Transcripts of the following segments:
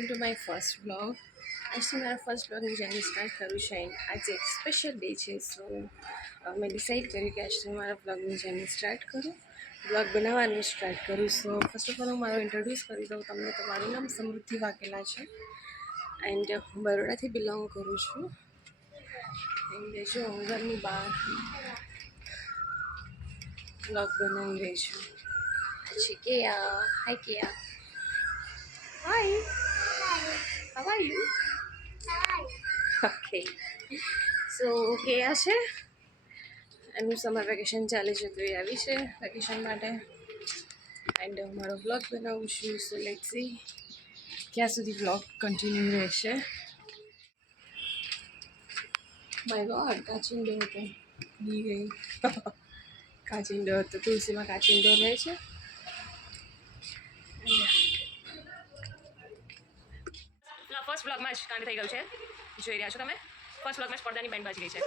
Welcome to my first blog. આજથી મારા first બ્લોગની જર્ની સ્ટાર્ટ કરું છે એન્ડ આજે એક સ્પેશિયલ ડે છે. સો મેં ડિસાઈડ કર્યું કે આજથી મારા બ્લોગની જર્ની સ્ટાર્ટ કરું, બ્લોગ બનાવવાનું સ્ટાર્ટ કરું. સો ફર્સ્ટ ઓફ ઓલ હું મારો ઇન્ટ્રોડ્યુસ કરી દઉં તમને. તો મારું નામ સમૃદ્ધિ વાઘેલા છે એન્ડ હું બરોડાથી બિલોંગ કરું છું. એન્ડ જો હું ઘરની બહાર બ્લોગ બનાવી રહી છું. પછી કેયા, હાય કેયા, હાય, how are you? Okay. સો કેયા છે એનું સમર વેકેશન ચાલે છે તો એ આવી છે વેકેશન માટે એન્ડ મારો બ્લોગ બનાવું છું. સો લેટ્સ સી ક્યાં સુધી બ્લોગ કન્ટિન્યુ રહેશે. માય ગોડ, કાચિંડો હતો બી ગઈ. કાચિંડો હતો, તુલસીમાં કાચિંડો રહે છે. ફર્સ્ટ બ્લોગમાં જ કાંડ થઈ ગયું છે, જોઈ રહ્યા છો તમે. ફર્સ્ટ બ્લોગમાં જ પડદાની બેન્ડ બાજી ગઈ છે.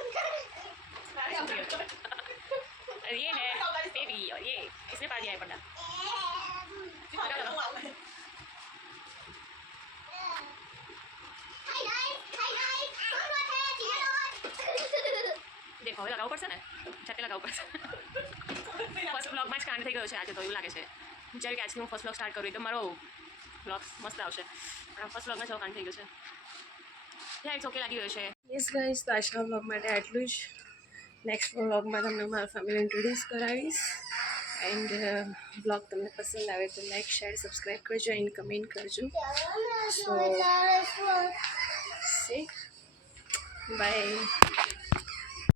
ये है बेबी और ये इसने पार दिया है पर्दा. देखो હવે લગાવવું પડશે ને, છતે લગાવવું પડશે. ફર્સ્ટ બ્લોગમાં જ કાંડ થઈ ગયો છે આજે તો એવું લાગે છે. વિચાર્યું કે આજથી હું ફર્સ્ટ બ્લોગ સ્ટાર્ટ કરું એકદમ મારો બ્લોગ મસ્ત આવશે, પણ ફર્સ્ટ બ્લોગમાં જ કાંડ થઈ ગયો છે. યા ઇટ્સ ઓકે લાગી ગયો છે. યસ ગાઈઝ, તો આજના બ્લોગ માટે આટલું જ. નેક્સ્ટ બ્લોગમાં તમને મારા ફેમિલી ઇન્ટ્રોડ્યુસ કરાવીશ એન્ડ બ્લોગ તમને પસંદ આવે તો લાઈક, શેર, સબસ્ક્રાઈબ કરજો એન્ડ કમેન્ટ કરજો. સો સી બાય.